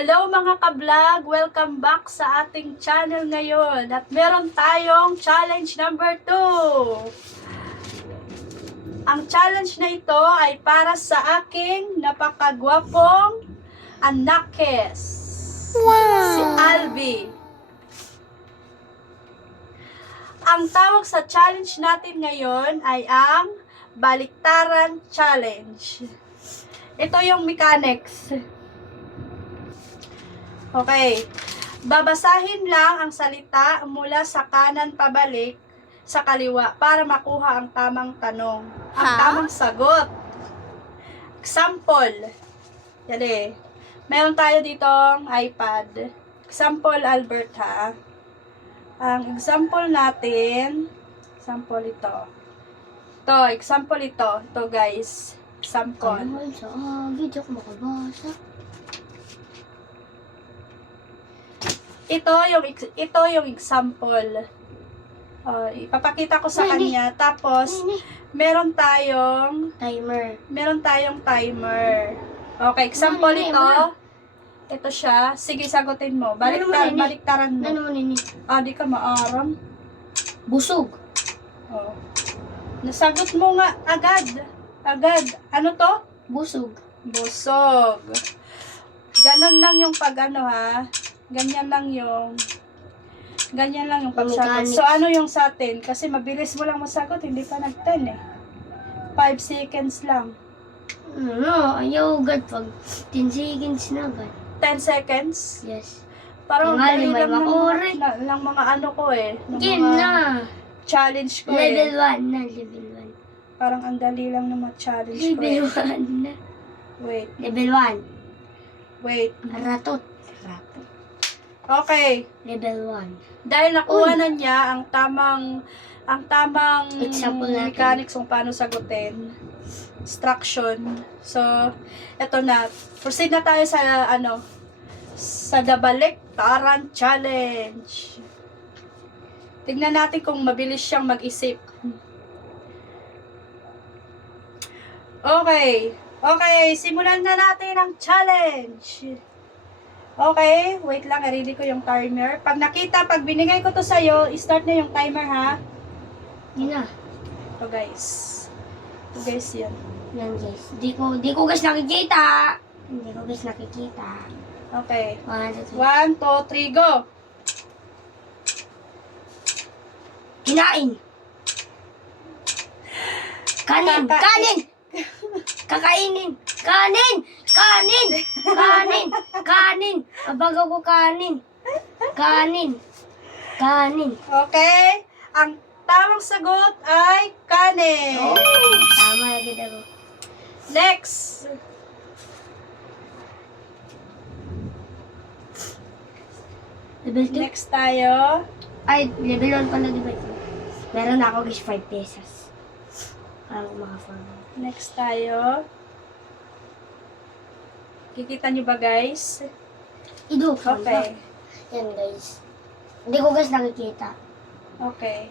Hello mga ka-vlog! Welcome back sa ating channel ngayon. At meron tayong challenge number 2. Ang challenge na ito ay para sa aking napakagwapong anakes. Wow! Si Albi. Ang tawag sa challenge natin ngayon ay ang baliktaran challenge. Ito yung mechanics. Okay. Babasahin lang ang salita mula sa kanan pabalik sa kaliwa para makuha ang tamang tanong. Ang tamang sagot. Example. Yali. Meron tayo ditong iPad. Example, Albert, ha? Ang example natin, example ito. Example ito. Ito, guys. Example. Video ko makabasa. Ito yung example. Ipapakita ko sa kanya. Tapos, meron tayong timer. Okay, example ito. Ito siya. Sige, sagutin mo. Baliktaran mo. Di ka maaram. Busog. Oh. Nasagot mo nga agad. Ano to? Busog. Ganon lang yung pag-ano, ha? Ganyan lang yung pagsagot. So, ano yung sa atin? Kasi mabilis mo lang masagot, hindi pa nag-10 eh. 5 seconds lang. Ayaw agad pag 10 seconds na agad. 10 seconds? Yes. Parang dali lang lang mga ano ko eh. Game na. Challenge ko Level eh. 1 na, level 1. Parang ang dali lang ng mga challenge ko Level eh. 1 na. Wait. Level 1. Ratot. Okay. Level 1. Dahil nakuha na niya ang tamang Example natin. mechanics kung paano sagutin. Instruction. So, eto na. Proceed na tayo sa sa Baliktaran Challenge. Tignan natin kung mabilis siyang mag-isip. Okay, simulan na natin ang challenge. Okay, wait lang, i-ready ko yung timer. Pag binigay ko to sa'yo, start na yung timer, ha? Yun na. Ito guys, yan. Yan guys. Di ko guys nakikita. Okay. 1, 2, 1, 2, 3, go! Kinain. Kanin. Kakainin. Kanin. Abaga ko kanin. Okay, ang tamang sagot ay kanin. Tama agad ako. Next. Level 2? Next tayo. Ay, level 1 pala diba ito? Meron na ako guys 5 pesos. Para maka-farm. Next tayo. Kikita nyo ba, guys? Okay. Yan guys. Hindi ko guys nakikita. Okay.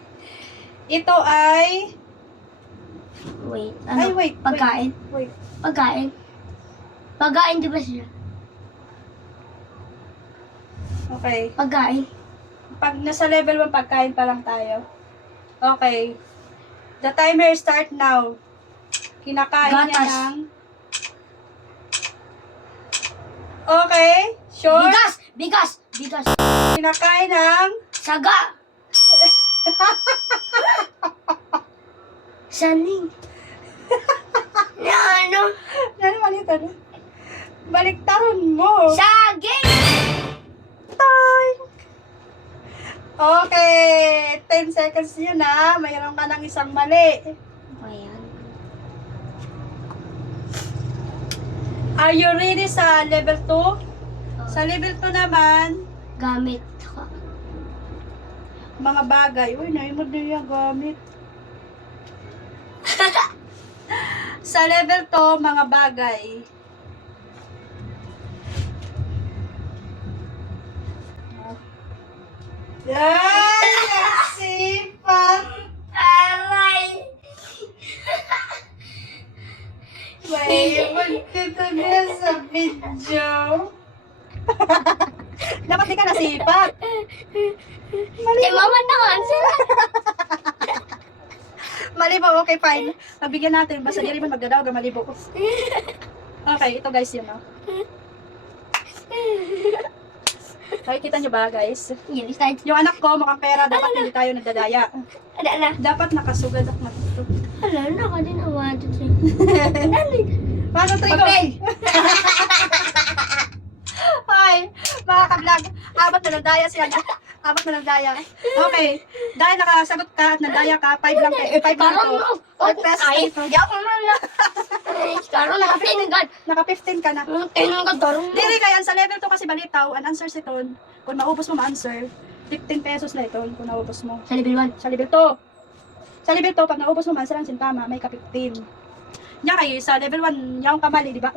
Ito ay... Wait. wait. Pagkain? Wait. Pagkain di ba siya? Okay. Pagkain. Pag nasa level 1, pagkain pa lang tayo. Okay. The timer start now. Kinakain niya Gatas. ng... Okay. Sure? Bigas. Kinakain ng... Saga. Saning. Ano? Ano malito na? Baliktaran mo. Saging. Okay. 10 seconds yun, ha. Mayroon ka ng isang mali. Ayan. Are you ready sa level 2? Sa level 2 naman, Gamit. mga bagay. Uy, naimod na yung gamit. Sa level 2, mga bagay. Ay, nagsipa. Aray. May magtito niya sa video. Dapat di ka nasipat. Mali Eh, mama na cancel. Mali po, okay, fine. Mabigyan natin. Basta di rin man magdadaw, mali po. Okay, ito guys yun, no? Nakikita nyo ba, guys? Yan, start. Yung anak ko, mukhang pera, dapat hindi tayo nagdadaya. Ada na. Dapat nakasugad ako matutog. Ala, naka din ang 1, 2, 3. Dali. Paano trigo? Papel. Hi, mga ka-vlog. Abat na nagdaya siya. Abat na nagdaya. Okay. Dahil nakasagot ka at nagdaya ka, 5 lang. 5 lang to. Five pesos Ay, ito. di ako na. Karo, naka-play ng God. Naka 15 ka na. Tinong ka, Taro. Dili kaya sa level 2 kasi balitaw, an answer si Ton. Kung maubos mo ma-answer, 15 pesos na ito kung naubos mo. Sa level 1. Sa level 2. Sa level 2, pag naubos mo ma-answer ang sintama, may ka 15. Nya kay sa level 1, yung kamali, di ba?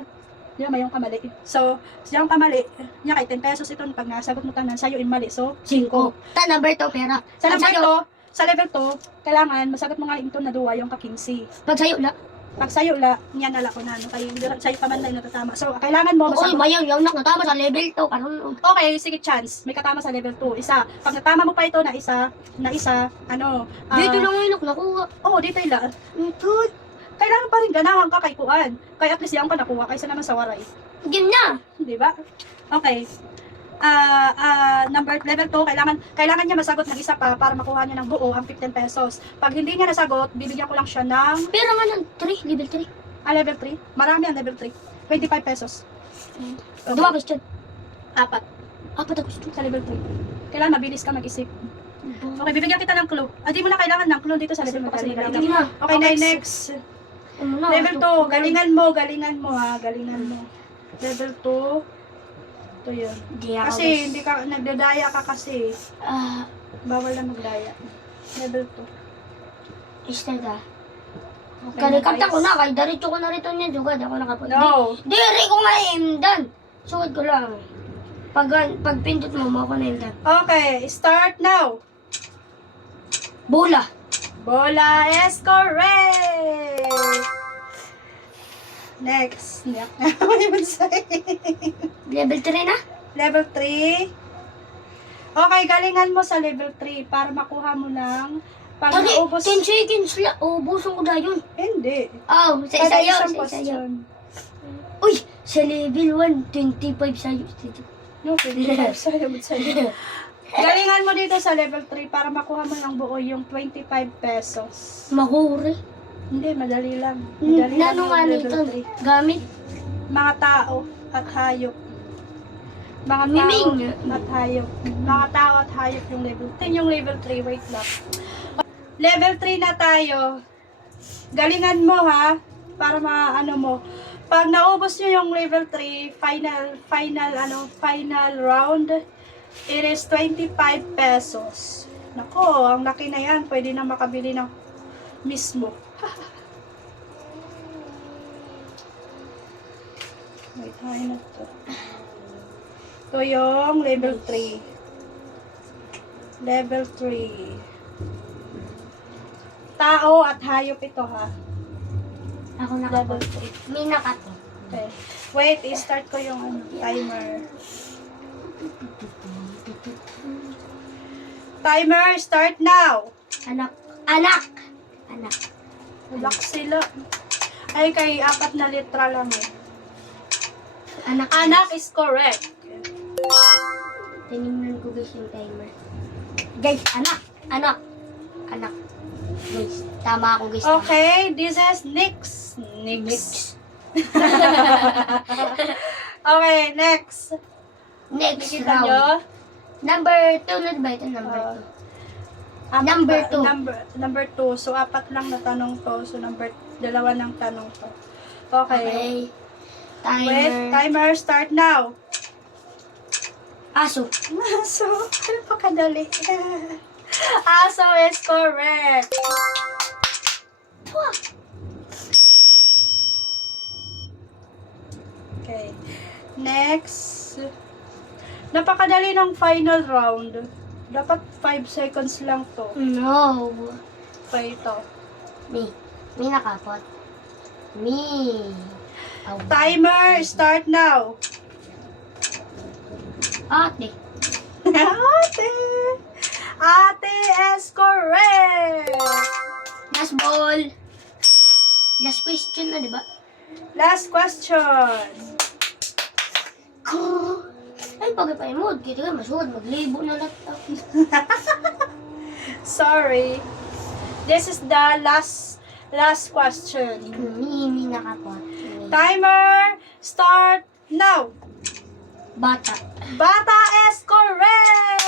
Di ba may yung kamali? So, yung kamali, nya kay 10 pesos ito pag nasagot mo tanan, sa'yo in mali. So, 5. Ta, number 2, pera. Sa Pag level sa'yo- 2, sa level 2, kailangan masagot mo nga ito na duwa yung ka 15. Pag sa'yo, la. Pag sa'yo la, niya nala ko na, no? Kaya sa'yo pa man lang natatama. So, kailangan mo Uy, masagot. bayaw, yaw na natama sa level 2. Karon, Okay, sige chance. May katama sa level 2. Isa. Pag natama mo pa ito na isa, ano, dito lang ngayon ako nakuha. Oo, dito ila. Good. Kailangan pa rin ganahan ka kay Kuan. Kaya at least yung ka nakuha kaysa naman sa waray. Game na. Di ba? Okay. Level 2, kailangan niya masagot ng isa pa para makuha niya ng buo ang 15 pesos. Pag hindi niya nasagot, bibigyan ko lang siya ng Pero nga ng 3, level 3. level 3. Marami ang level 3. 25 pesos. Okay. 2 question. 4 Apat ako gusto. sa level 3. Kailangan mabilis ka mag-isip. Okay, bibigyan kita ng clue. Di mo na kailangan ng clue dito sa level 2 kasi Hindi level na. Okay, next. Ano na? Level 2, galingan mo ha, galingan mo. Level 2. Ito yun. Hindi ako Kasi hindi ka, nagdadaya ka kasi. Ah, Bawal na magdaya. Level 2. istada. Okay Kalikatan na, ko guys. na, kay darito ko na rito niya, jugad ako nakapunta. No. Diri ko nga imdan. Sugod ko lang. Pag pindot mo ako na imdan. Okay, start now. Bola. Bola is correct. Next. Level 3 na? Level 3. Okay, galingan mo sa level 3 para makuha mo lang. Pag Dali, naubos... 10 seconds lang. Ubusan ko na yun. Hindi. Oh, sa Kada isayo, isang sa isayo. question. Uy, sa level 1, 25 sa'yo. No, pwede sa'yo. Galingan mo dito sa level 3 para makuha mo ng buo yung 25 pesos. Mahuri. Hindi, madali lang. Madali lang Nano yung nga level nito? 3. Gamit? Mga tao at hayop. Mga tao Miming. at hayop. Mga tao at hayop yung level 3. Yung level 3, wait lang. Level 3 na tayo. Galingan mo ha, para maano mo. Pag naubos nyo yung level 3, final round, it is 25 pesos. Nako, ang laki na yan. Pwede na makabili ng mismo. Wait, ay na to. Ito yung level 3. Level 3. Tao at hayop ito ha. Ako na Level level 3. 3. May nakato. Okay. Wait, i-start ko yung timer. Timer, start now. Anak. Anak. Anak. Relax sila. Ay, kay 4 na litra lang eh. Anak. Anak is correct. Tinignan ko guys yung timer. Guys, anak. Anak. Anak. Guys, tama ako guys. Okay, this is Nix. Okay, next. Next Nakita round. nyo? Number 2 na ba ito? Number 2. Number 2. Number 2. So, 4 lang na tanong to. So, 2 ng tanong to. Okay. Timer. Wait, timer start now. Aso. Aso. Ano pa kadali? Aso is correct. Okay. Next. Napakadali ng final round. Dapat 5 seconds lang to. No. Pa ito. Me. Me nakapot. Me. Oh. Timer start now. Ate. Ate! Ate is correct! Last ball. Last question na, di ba? Last question. Ay, pag-ipay-mood. Kita ka, masuod. Maglibo na lang. Sorry. This is the last question. Mimi na kapot. Timer start now. Bata. Bata is correct!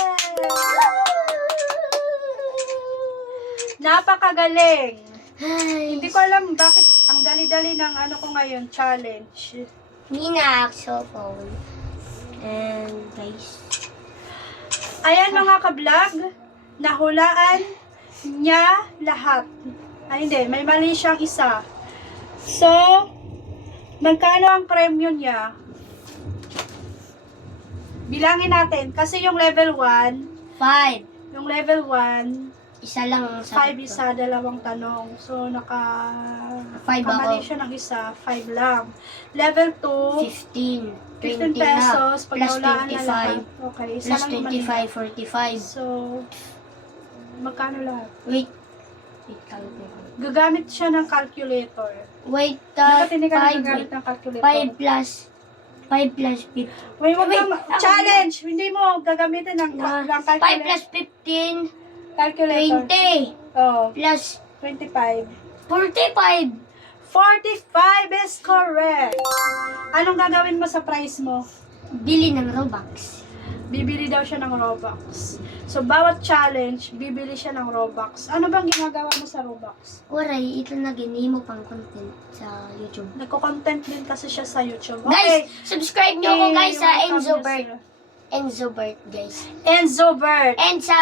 Napakagaling. Ay, Hindi ko alam bakit ang dali-dali ng ano ko ngayon, challenge. Mina, cellphone. And guys. Ayan mga ka-vlog, nahulaan niya lahat. Ay hindi, may mali siyang isa. So, magkano ang premyo niya? Bilangin natin, kasi yung level 1, 5. yung level 1, Isa lang ang 5 sagot ko. isa, dalawang tanong. So, Five kamali ako. siya ng isa, 5 lang. Level 2, 15. 15 20 pesos, na. pag Plus naulaan na lahat. 25. Okay, isa Plus lang yung mali. 25, 45. So, magkano lahat? Wait. Wait, calculator. Gagamit siya ng calculator. Wait, Dapat hindi ka 5. gagamit ng calculator. 5 plus 50. Wait, wag Wait, kang- challenge! Hindi mo gagamitin ng, ng 5 plus 15, calculator. 20. Oh, Plus 25. 45. 45 is correct. Anong gagawin mo sa price mo? Bili ng Robux. Bibili daw siya ng Robux. So, bawat challenge, bibili siya ng Robux. Ano bang ginagawa mo sa Robux? Oray, ito na gini mo pang content sa YouTube. Nagko-content din kasi siya sa YouTube. Guys, subscribe nyo ako guys sa welcome Enzo niyo Bert. sila. Enzo Bert guys. Enzo Bert. And sa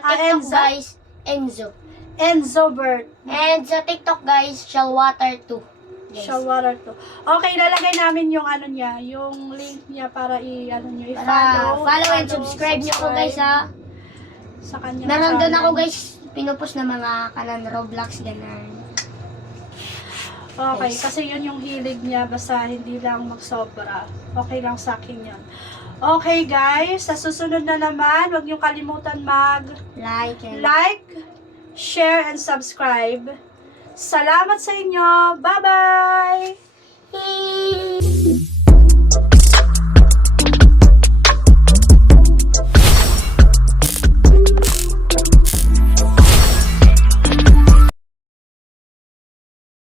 TikTok Enzo? guys, Enzo. Enzo Bert. And sa TikTok guys, Shellwater 2. Guys. Shower to. Okay, lalagay namin yung ano niya, yung link niya para i-follow. Follow and subscribe nyo ako guys ha. Sa kanya. Meron doon ako guys, pinupost na mga kanan Roblox ganun. Okay, Guys. kasi yun yung hilig niya, basta hindi lang magsobra. Okay lang sa akin yan. Okay guys, sa susunod na naman, huwag niyo kalimutan Like and like, share, and subscribe. Salamat sa inyo. Bye-bye! Hey!